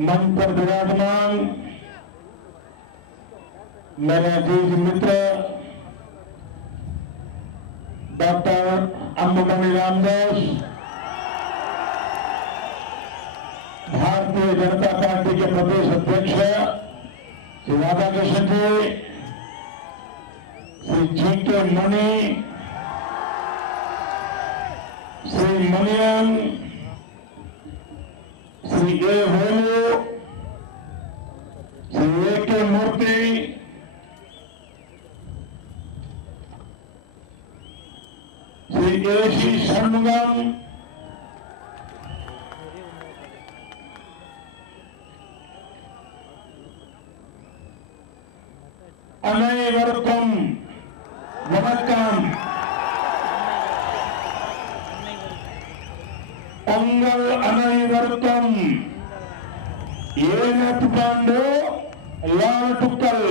मंच पर विराजमान मेरे अजीज मित्र डॉक्टर अंबुमणि रामदास, भारतीय जनता पार्टी के प्रदेश अध्यक्ष श्री राधाकृष्ण जी, श्री जी.के. मणि, श्री मणियन, श्री ए. वेलू, श्री ए.के. मूर्ति, श्री ए.सी. षणमुगम, अनैवरुक्कम वणक्कम। पोंगल अनैवरुक्कम येनत पांडु लालटुक्कल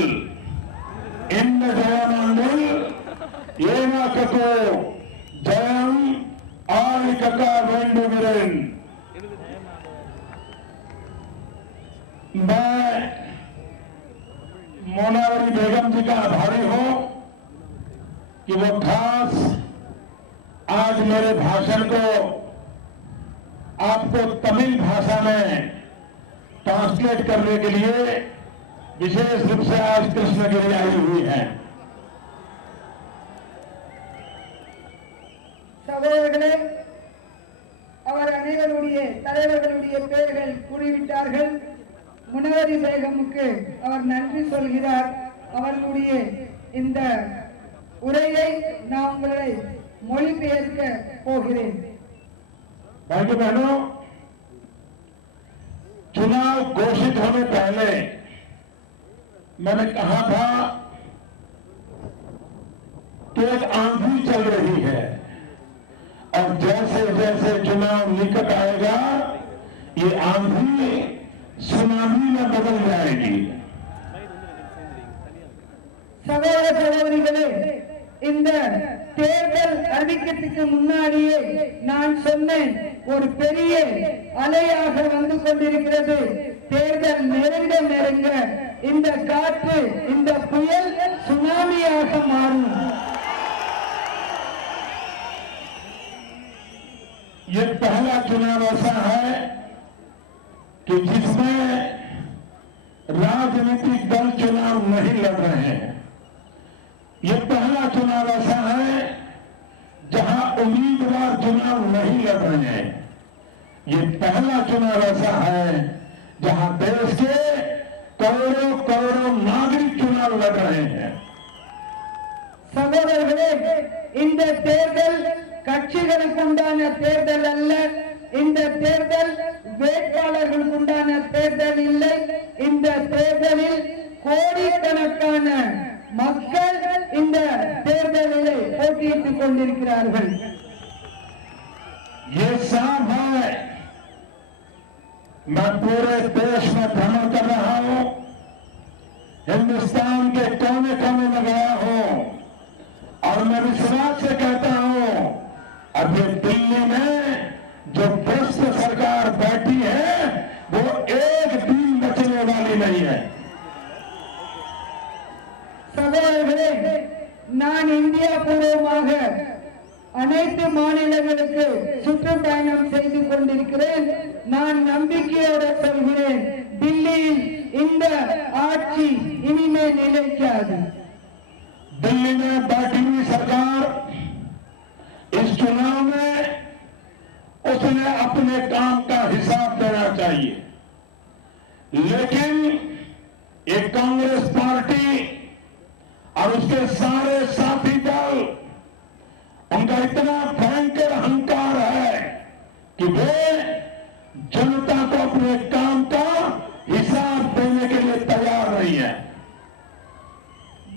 इंद जयमंडल येनाकको जयम आलिकका वेंडुगिरन। मैं मोनावरी बेगम जी का आभारी हूं कि वो खास आज मेरे भाषण को आपको तमिल भाषा में ट्रांसलेट करने के लिए विशेष रूप से आज कृष्णगिरी आई हुई है। சகோதரர்களே, அவர் அனைவருடைய தலைவர்களுடைய பெயர்கள் கூறிவிட்டார்கள். முனவரி பேகமுக்கு அவர் நன்றி சொல்கிறார். அவர்களுடைய இந்த உரையை நான் உங்களை மொழிபெயர்க்க போகிறேன். भाइयों बहनों, चुनाव घोषित होने पहले मैंने कहा था कि एक आंधी चल रही है और जैसे जैसे चुनाव निकट आएगा ये आंधी सुनामी में बदल जाएगी। சகோதர சகோதரிகளே, இந்த தேர்தல் அறிவிக்கிறதுக்கு முன்னாடியே நான் சொன்னேன், ஒரு பெரிய அலையாக வந்து கொண்டிருக்கிறது. தேர்தல் நெருங்க நெருங்க இந்த காற்று, இந்த புயல் சுனாமியாக மாறும். ये पहला चुनाव ऐसा है कि जिसमें राजनीतिक दल चुनाव नहीं लड़ रहे हैं। ये पहला चुनाव ऐसा है जहां उम्मीदवार चुनाव नहीं लड़ रहे हैं। ये पहला चुनाव ऐसा है जहां देश के करोड़ों करोड़ों नागरिक चुनाव लड़ रहे हैं। சகோதரர்களே, இந்த தேர்தல் கட்சிகளுக்கு உண்டான தேர்தல் அல்ல. இந்த தேர்தல் வேட்பாளர்களுக்கு உண்டான தேர்தல் இல்லை. இந்த தேர்தலில் கோடிக்கணக்கான மக்கள் இந்த தேர்தலிலே போட்டியிட்டுக் கொண்டிருக்கிறார்கள். ये साफ है, मैं पूरे देश में भ्रमण कर रहा हूं, हिंदुस्तान के कोने कोने में गया हूं और मैं विश्वास से कहता हूं अभी दिल्ली में जो भ्रष्ट सरकार बैठी है वो एक दिन बचने वाली नहीं है। சகோதரர்களே, நான் இந்தியா பூர்வமாக அனைத்து மாநிலங்களுக்கு சுற்றுப்பயணம் செய்து கொண்டிருக்கிறேன். நான் நம்பிக்கையோடு சொல்கிறேன், दिल्ली இந்த ஆட்சி இனிமே நிலைக்காது. दिल्ली में बैठी हुई सरकार इस चुनाव में उसने अपने काम का हिसाब देना चाहिए, लेकिन एक कांग्रेस पार्टी और उसके सारे साथी दल, उनका इतना भयंकर अहंकार है कि वे जनता को अपने काम का हिसाब देने के लिए तैयार नहीं है।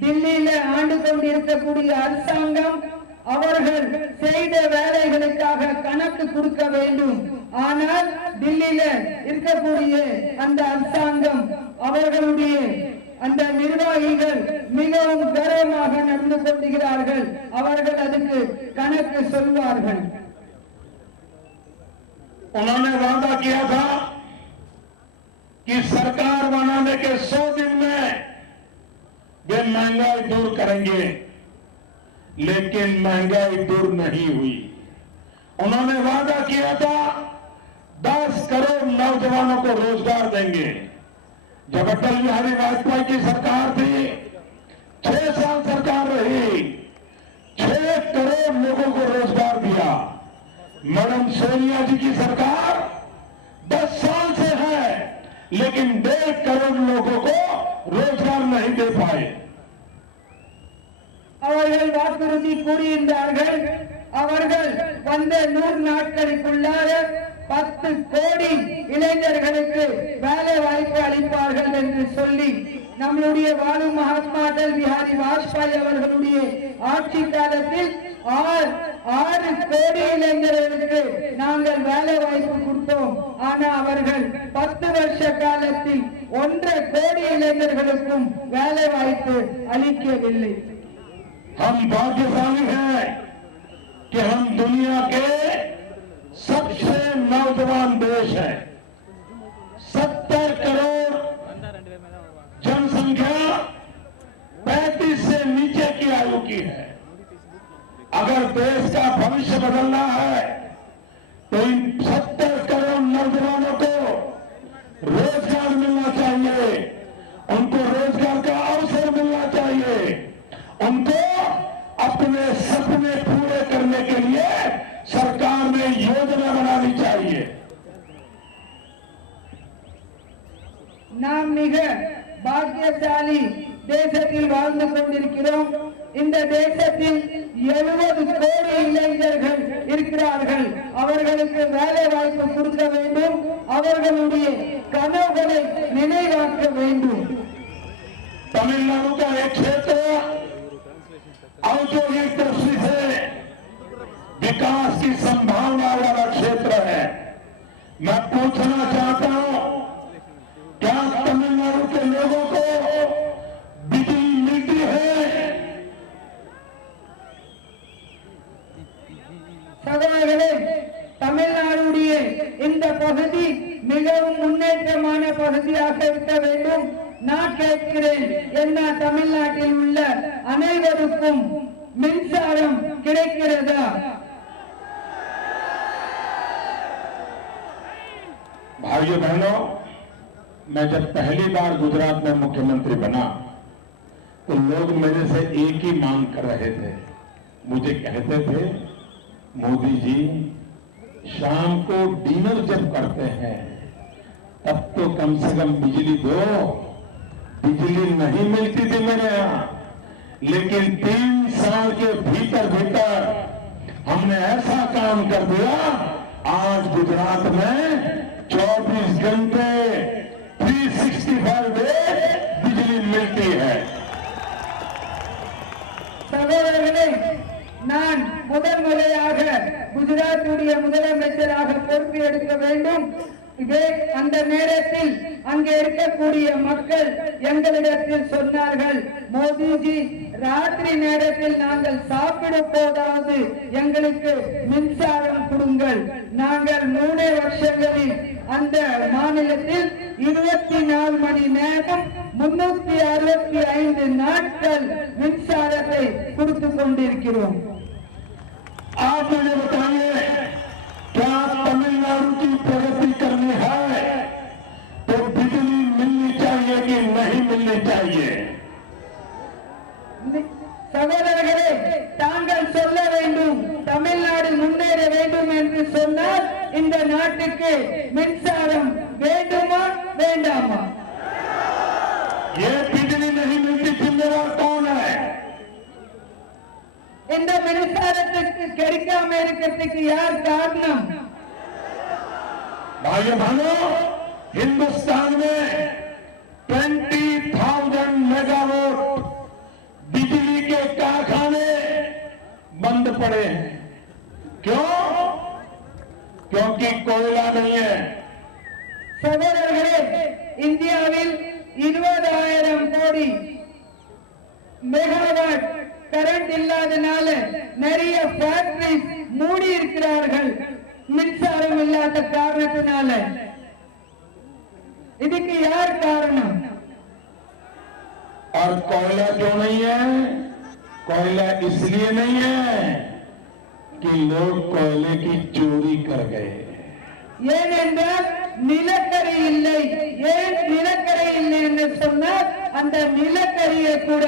दिल्ली ஆண்டு கொண்டிருக்கக்கூடிய அரசாங்கம் அவர்கள் செய்த வேலைகளுக்காக கணக்கு கொடுக்க வேண்டும். ஆனால் दिल्लीல இருக்கக்கூடிய அந்த அரசாங்கம், அவர்களுடைய அந்த நிர்வாகிகள் மிகவும் கௌரவமாக நடந்து கொண்டிருக்கிறார்கள். அவர்கள் அதுக்கு கணக்கு சொல்வார்கள். उन्होंने वादा किया था कि सरकार बनाने के 100 दिन में वे महंगाई दूर करेंगे, लेकिन महंगाई दूर नहीं हुई। उन्होंने वादा किया था 10 करोड़ नौजवानों को रोजगार देंगे। जब अटल बिहारी वाजपेयी की सरकार थी, 6 साल सरकार रही, 6 करोड़ लोगों को रोजगार दिया। मैडम सोनिया जी की सरकार 10 साल से है, लेकिन 1.5 करोड़ लोगों को रोजगार नहीं दे पाए। அவர்கள் வாக்குறுதி கூறியிருந்தார்கள். அவர்கள் வந்த 100 நாட்களுக்குள்ளாக 10 கோடி இளைஞர்களுக்கு வேலை வாய்ப்பு அளிப்பார்கள் என்று சொல்லி நம்முடைய வாலு மகாத்மா அடல் பிஹாரி வாஜ்பாய் அவர்களுடைய ஆட்சி காலத்தில் 6 கோடி இளைஞர்களுக்கு நாங்கள் வேலை வாய்ப்பு கொடுத்தோம். ஆனா அவர்கள் 10 வருஷ காலத்தில் 1.5 கோடி இளைஞர்களுக்கும் வேலை வாய்ப்பு அளிக்கவில்லை. हम भाग्यशाली हैं कि हम दुनिया के सबसे नौजवान देश हैं। 70 करोड़ जनसंख्या 35 से नीचे की आयु की है। अगर देश का भविष्य बदलना है तो इन 70 करोड़ नौजवानों को रोजगार मिलना चाहिए, उनको रोजगार का अवसर मिलना चाहिए, उनको अपने सपने पूरे करने के लिए सरकार ने योजना बनानी चाहिए। நாம் மிக பாக்கியசாலி தேசத்தில் வாழ்ந்து கொண்டிருக்கிறோம். இந்த தேசத்தில் 70 கோடி இளைஞர்கள் இருக்கிறார்கள். அவர்களுக்கு வேலை வாய்ப்பு கொடுக்க வேண்டும், அவர்களுடைய கனவுகளை நினைவாக்க வேண்டும். तमिलनाडु का एक क्षेत्र औद्योगिक दृष्टि से विकास की संभावना वाला क्षेत्र है। मैं पूछना चाहता हूं, क्या तमिलनाडु के लोगों को बिजली मिलती है? சகோதரர்களே, தமிழ்நாடுடைய இந்த பகுதி மிகவும் முன்னேற்றமான பகுதியாக இருக்க வேண்டும். நான் கேட்கிறேன், என்ன தமிழ்நாட்டில் உள்ள அனைவருக்கும் மின்சாரம் கிடைக்கிறதா? भाइयों बहनों, मैं जब पहली बार गुजरात में मुख्यमंत्री बना तो लोग मेरे से एक ही मांग कर रहे थे। मुझे कहते थे, मोदी जी शाम को डिनर जब करते हैं तब तो कम से कम बिजली दो। बिजली नहीं मिलती थी मेरे यहां, लेकिन 3 साल के भीतर भीतर हमने ऐसा काम कर दिया, आज गुजरात में 24 घंटे 365 डेज बिजली मिलती है। சகோதரர்களே, நான் முதல் முறையாக குஜராத்துடைய முதலமைச்சராக பொறுப்பு எடுக்க வேண்டும். அந்த நேரத்தில் அங்கே இருக்கக்கூடிய மக்கள் எங்களிடத்தில் சொன்னார்கள், மோடிஜி ராத்திரி நேரத்தில் நாங்கள் சாப்பிடும் போதாவது எங்களுக்கு மின்சாரம் கொடுங்கள். நாங்கள் 3 வருஷங்களில் அந்த மாநிலத்தில் 24 மணி நேரம் 365 நாட்கள் மின்சாரத்தை கொடுத்துக் கொண்டிருக்கிறோம். आप मुझे बताइए, क्या तमिलनाडु की प्रगति करनी है तो बिजली मिलनी चाहिए कि नहीं मिलनी चाहिए? சகோதரர்களே, தாங்கள் சொல்ல வேண்டும், தமிழ்நாடு முன்னேற வேண்டும் என்று சொன்னால் இந்த நாட்டுக்கு மின்சாரம் வேண்டுமா வேண்டாமா? ये बिजली नहीं मिलती, जिम्मेदार कौन है? இந்த மின்சாரத்துக்கு கிடைக்காம இருக்கிறதுக்கு யார் காரணம்? भाइयों बहनों, हिंदुस्तान में 20,000 मेगावाट बिजली के कारखाने बंद पड़े हैं। क्यों? क्योंकि कोयला नहीं है। சகோதரர்களே, இந்தியாவில் 20,000 கோடி மெகாவாட் கரண்ட் இல்லாதனால நிறைய ஃபேக்டரிஸ் மூடி இருக்கிறார்கள், மின்சாரம் இல்லாத காரணத்தினால. இதுக்கு யார் காரணம்? और कोयला क्यों नहीं है? कोयला इसलिए नहीं है कि लोग कोयले की चोरी कर गए। ஏனென்றால் நிலக்கரி இல்லை. ஏன் நிலக்கரி இல்லை என்று சொன்னால் அந்த நிலக்கரியை கூட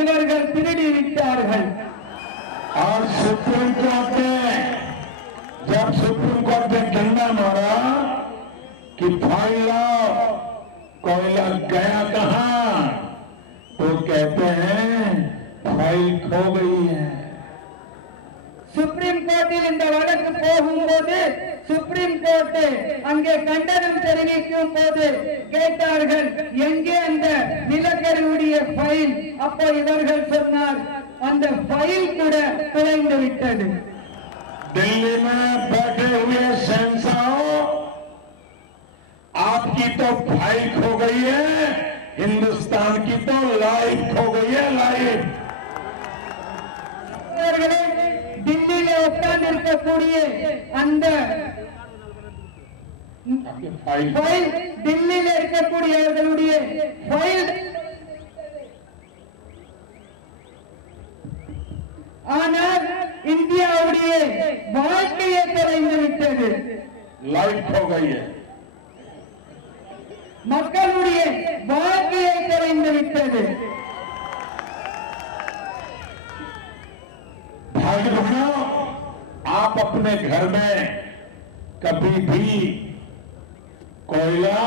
இவர்கள் திருடி விட்டார்கள். और सुप्रीम कोर्ट ने जब सुप्रीम कोर्ट ने डंडा मारा कि फाइल लाओ, कोयला गया कहां, तो कहते हैं फाइल खो गई है। சுப்ரீம் கோர்ட்டில் இந்த வழக்கு போகும்போது சுப்ரீம் கோர்ட் அங்கே கண்டனம் தெரிவிக்கும் போது கேட்டார்கள், எங்கே அந்த நிலக்கரியுடைய ஃபைல்? அப்போ இவர்கள் சொன்னார், அந்த ஃபைல் கூட தொலைந்து விட்டது. दिल्ली में बैठे हुए सेंसर, आपकी तो फाइल खो गई है, हिंदुस्तान की तो लाइफ खो गई है, लाइफ। दिल्ली உட்கார்ந்து இருக்கக்கூடிய அந்த ஃபைல், டெல்லியில் இருக்கக்கூடியவர்களுடைய ஃபைல், ஆனால் இந்தியாவுடைய வாழ்க்கையை தொலைந்து விட்டது. लाइफ खो गई है, மக்களுடைய வாழ்க்கையை தொலைந்து விட்டது. भाई बहनों, आप अपने घर में कभी भी कोयला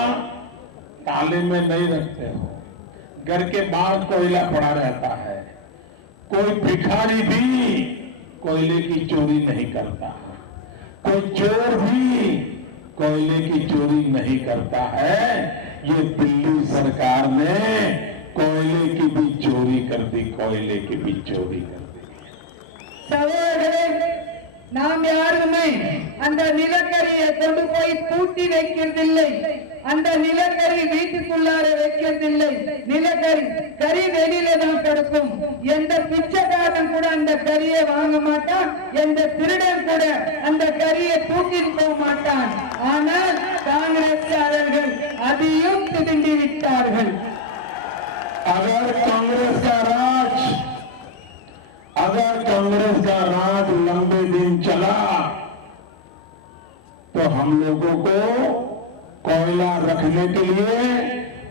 ताले में नहीं रखते हो, घर के बाहर कोयला पड़ा रहता है। कोई भिखारी भी कोयले की चोरी नहीं करता, कोई चोर भी कोयले की चोरी नहीं करता है। ये दिल्ली सरकार ने कोयले की भी चोरी कर दी, कोयले की भी चोरी कर दी। சகோதரர்களே, நாம் யாருமே அந்த நிலக்கரியை கொண்டு போய் பூட்டி வைக்கிறதில்லை. அந்த நிலக்கரி வீட்டுக்குள்ளார வைக்கிறதில்லை. நிலக்கரி கறி வெளியில தான் கிடக்கும். எந்த பிச்சைக்காரன் கூட அந்த கறியை வாங்க மாட்டான், எந்த திருடன் கூட அந்த கறியை தூக்கிட்டு போக மாட்டான். ஆனால் காங்கிரஸ்காரர்கள் அதையும் திருடி விட்டார்கள். अगर कांग्रेस का राज लंबे दिन चला तो हम लोगों को कोयला रखने के लिए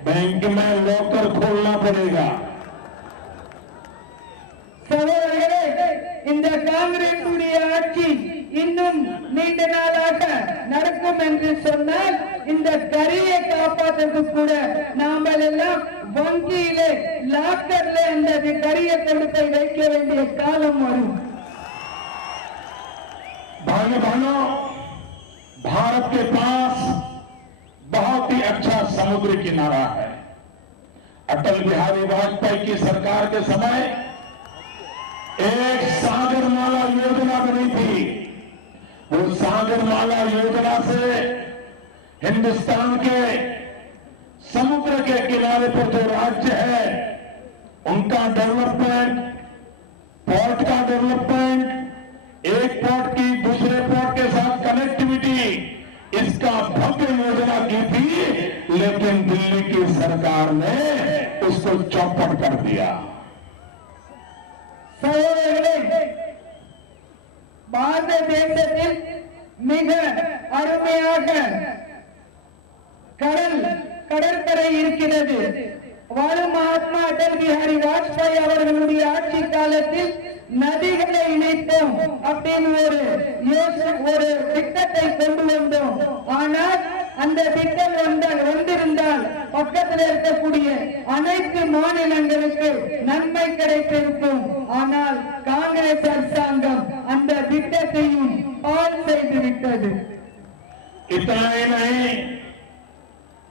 बैंक में लॉकर खोलना पड़ेगा। சகோதரர்களே, இந்த காங்கிரஸ் ஆட்சி இன்னும் நீண்ட நாளாக நடக்கும் என்று சொன்னால் இந்த கரியை காப்பாற்றுவது கூட நாமல் எல்லாம் வங்கியிலே லாக்கர்ல அந்த கரியை கொண்டு போய் வைக்க வேண்டிய காலம் வரும். भाई बहनों, भारत के पास बहुत ही अच्छा समुद्री किनारा है। अटल बिहारी वाजपेयी की सरकार के समय एक सागरमाला योजना बनी थी। वो सागरमाला योजना से हिंदुस्तान के समुद्र के किनारे पर जो राज्य है उनका डेवलपमेंट, पोर्ट का डेवलपमेंट, एक पोर्ट की दूसरे पोर्ट के साथ कनेक्टिविटी, इसका भव्य योजना की थी। लेकिन दिल्ली की सरकार ने उसको चौपट कर दिया। சகோதரர்களே, பாரத தேசத்தில் மிக அருமையாக கடற்கரை இருக்கிறது. வாழும் மகாத்மா அடல் பிஹாரி வாஜ்பாய் அவர்களுடைய ஆட்சி காலத்தில் நதிகளை இணைத்தோம் அப்படின்னு ஒரு திட்டத்தை கொண்டு வந்தோம். ஆனால் அந்த திட்டம் வந்திருந்தால் பக்கத்தில் இருக்கக்கூடிய அனைத்து மாநிலங்களுக்கு நன்மை கிடைத்திருக்கும். ஆனால் காங்கிரஸ் அரசாங்கம் அந்த திட்டத்தையும் பால் செய்து விட்டது. इतना ही नहीं,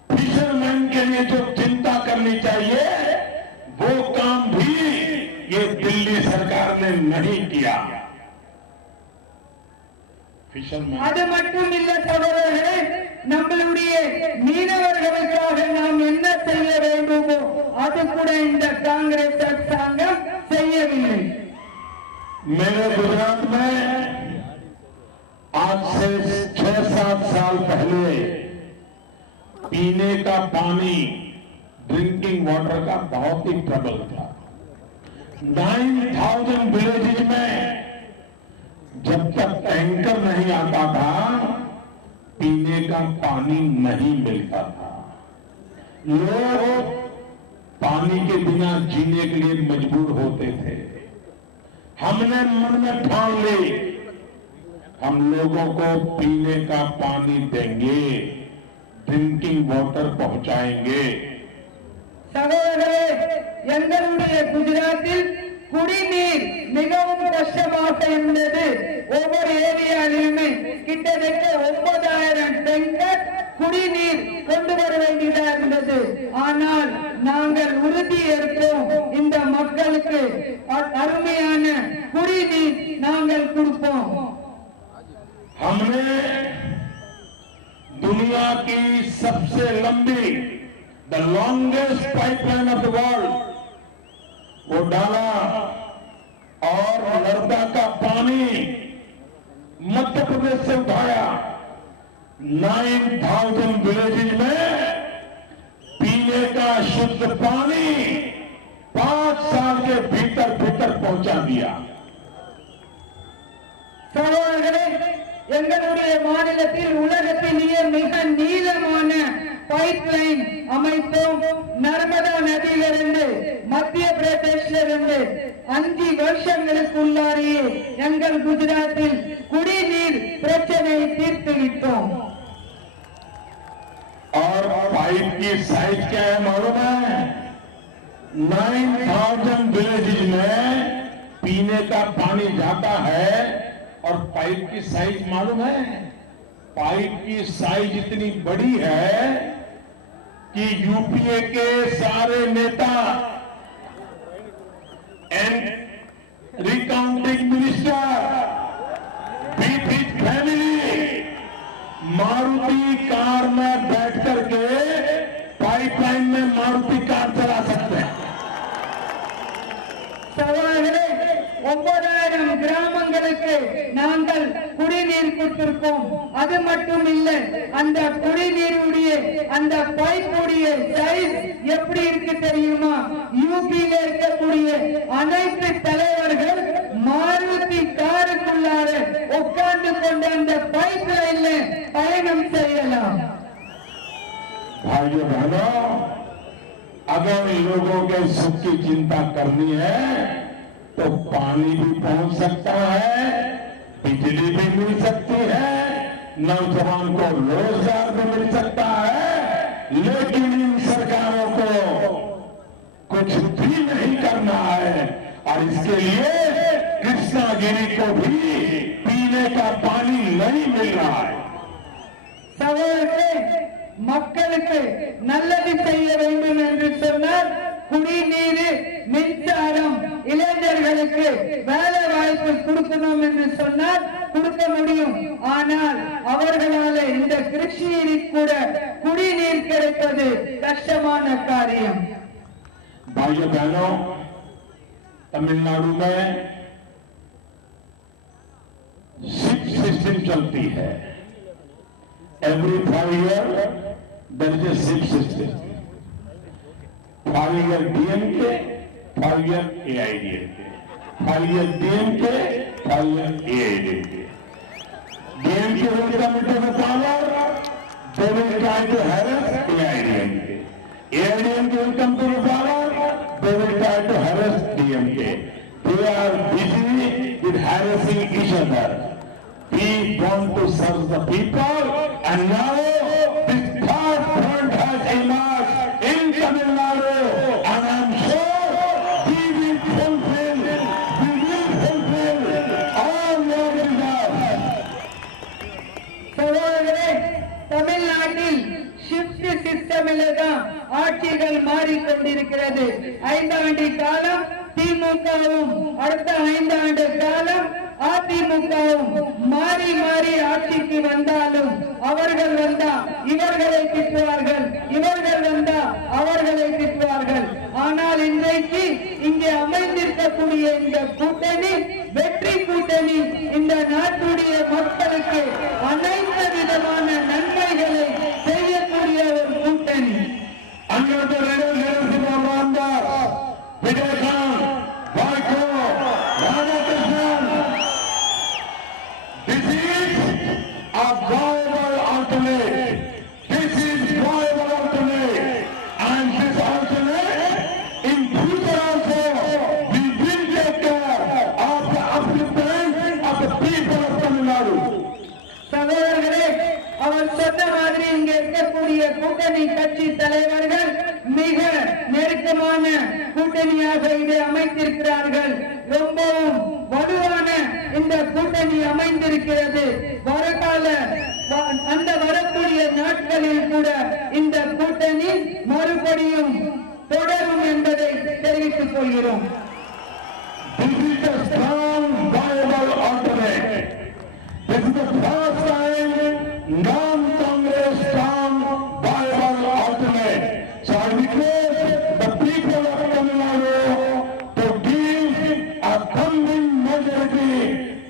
फिशरमैन के लिए जो चिंता करनी चाहिए वो काम भी ये दिल्ली सरकार ने नहीं किया। फिशरमैन அது மட்டும் இல்ல சகோதரர்களே, நம்மளுடைய மீனவர்களுக்காக நாம் என்ன செய்ய வேண்டுமோ அது கூட இந்த காங்கிரஸ் அரசாங்கம் செய்யவில்லை. मेरे गुजरात में आज से 6-7 साल पहले पीने का पानी, ड्रिंकिंग वाटर का बहुत ही ट्रबल था। 9,000 विलेजेज में जब तक टैंकर नहीं आता था, पीने का पानी नहीं मिलता था। लोग पानी के बिना जीने के लिए मजबूर होते थे। हमने मन में ठान ली, हम लोगों को पीने का पानी देंगे, ड्रिंकिंग वाटर पहुंचाएंगे। சகோதரரே, எங்களுடைய குஜராத்தில் குடிநீர் மிகவும் கஷ்டமாக இருந்தது. ஒவ்வொரு ஏரியாவிலுமே கிட்டத்தட்ட 9,000 டேங்கர் குடிநீர் கொண்டு வர வேண்டியதாக இருந்தது. ஆனால் நாங்கள் உறுதி ஏற்போம், இந்த மக்களுக்கு அருமையான குடிநீர் நாங்கள் கொடுப்போம். हमने दुनिया की सबसे लंबी, the longest pipeline of the world वो डाला और नर्मदा का पानी मध्य प्रदेश से उठाया। 9,000 विलेजेज में पीने का शुद्ध पानी 5 साल के भीतर भीतर पहुंचा दिया। சகோதரர்களே, எங்களுடைய மாநிலத்தில் உலகத்திலேயே மிக நீளமான பைப்லைன் அமைத்தோம். நர்மதா நதியிலிருந்து மத்திய பிரதேசிலிருந்து 5 வருஷங்களுக்குள்ளாரையே எங்கள் குஜராத்தில் குடிநீர் பிரச்சனையை தீர்த்து விட்டோம். और पाइप की साइज क्या है मालूम है? 9,000 विलेजेज में पीने का पानी जाता है और पाइप की साइज मालूम है? पाइप की साइज इतनी बड़ी है कि यूपीए के सारे नेता and recounting minister with his family Maruti car में बैठ करके पाइपलाइन में मारुति कार चला सकते हैं। சகோதரர்களே, 9,000 கிராமங்களுக்கு நாங்கள் குடிநீர் கொடுத்திருக்கோம். அது மட்டும் இல்லை, அந்த குடிநீருடைய அந்த பைப்புடைய சைஸ் எப்படி இருக்கு தெரியுமா? யூபியில இருக்கக்கூடிய அனைத்து தலைவர்கள் மாருதி காருக்குள்ளார உட்கார்ந்து கொண்டு அந்த பைப் லைன்ல பயணம் செய்யலாம். भाइयों बहनों, अगर लोगों के सुख की चिंता करनी है तो पानी भी पहुंच सकता है, बिजली भी मिल सकती है, नौजवान को रोजगार भी मिल सकता है। लेकिन इन सरकारों को कुछ भी नहीं करना है और इसके लिए कृष्णागिरी को भी पीने का पानी नहीं मिल रहा है। சகோதரர்களே, மக்களுக்கு நல்லது செய்ய வேண்டும் என்று சொன்னால் குடிநீர், மின்சாரம், இளைஞர்களுக்கு வேலை வாய்ப்பு கொடுக்கணும் என்று சொன்னால் கொடுக்க முடியும். ஆனால் அவர்களால இந்த கிருஷ்ணகிரிக்கு கூட குடிநீர் கிடைப்பது கஷ்டமான காரியம். भाइयों बहनों, तमिलनाडु में शिप सिस्टम चलती है। Every 5 year there is a ship system. 5 year DMK, 5 year AIADMK, 5 year DMK, 5 year AIADMK. DMK will come into the power, they will try to harass AIDMK. AIDMK will come to the power, they will try to harass DMK. They are busy with harassing each other. We want to serve the people, and now this third front has emerged in Tamil Nadu, and I am sure we will fulfill all your desires. சகோதரர்களே, தமிழ்நாட்டில் shift சிஸ்டமில் தான் ஆட்சிகள் மாறிக்கொண்டிருக்கிறது. 5 ஆண்டு காலம் திமுகவும், அடுத்த 5 ஆண்டு காலம் அதிமுகவும் மாறி மாறி ஆட்சிக்கு வந்தாலும் அவர்கள் வந்தா இவர்களை திட்டுவார்கள், இவர்கள் வந்தா அவர்களை திட்டுவார்கள். ஆனால் இன்றைக்கு இங்கே அமைந்திருக்கக்கூடிய இந்த கூட்டணி வெற்றி கூட்டணி இந்த நாட்டுடைய மக்களுக்கு அனைத்து விதமான நன்மைகளை செய்யக்கூடிய ஒரு கூட்டணி. viable alternate. This is viable alternate, and this alternate in future also we will take care of the upliftment of the people of Tamil Nadu. சகோதரர்களே, அவர் சொன்ன மாதிரி இங்க இருக்கக்கூடிய கூட்டணி கட்சி தலைவர்கள் மிக நெருக்கமான கூட்டணியாக இதை அமைத்திருக்கிறார்கள். ரொம்பவும் வலுவான இந்த கூட்டணி அமைந்திருக்கிறது. அந்த வரக்கூடிய நாட்களில் கூட இந்த கூட்டணி மறுபடியும் தொடரும் என்பதை தெரிவித்துக் கொள்கிறோம். This is a strong, viable alternate. This is the first time non-Congress strong, viable alternate. So I request the people of Tamil Nadu to give a thumbing majority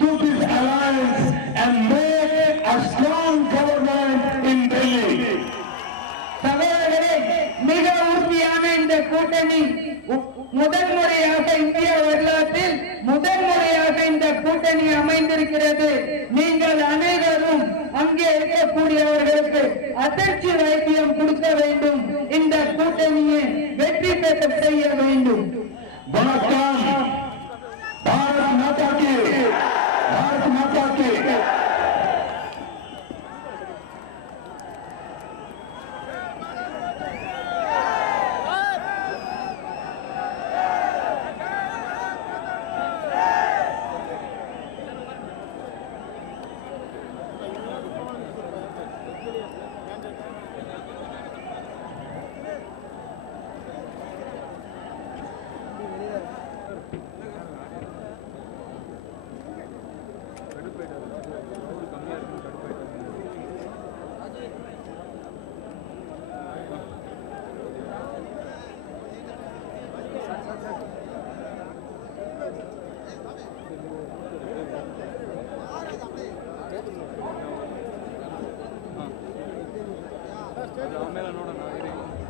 to this alliance and make a strong government in Delhi. சகோதரர்களே, மிக உறுதியான இந்த கூட்டணி முதன்முறையாக இந்திய வரலாற்றில் முதன்முறையாக இந்த கூட்டணி அமைந்திருக்கிறது. நீங்கள் அனைவரும் அங்கே இருக்கக்கூடியவர்களுக்கு அதிர்ச்சி வைத்தியம் கொடுக்க வேண்டும். இந்த கூட்டணியை வெற்றி பெற்ற செய்ய வேண்டும். வணக்கம். பாரத் மாதா கி, பாரத் மாதா கி.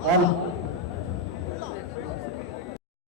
ஆ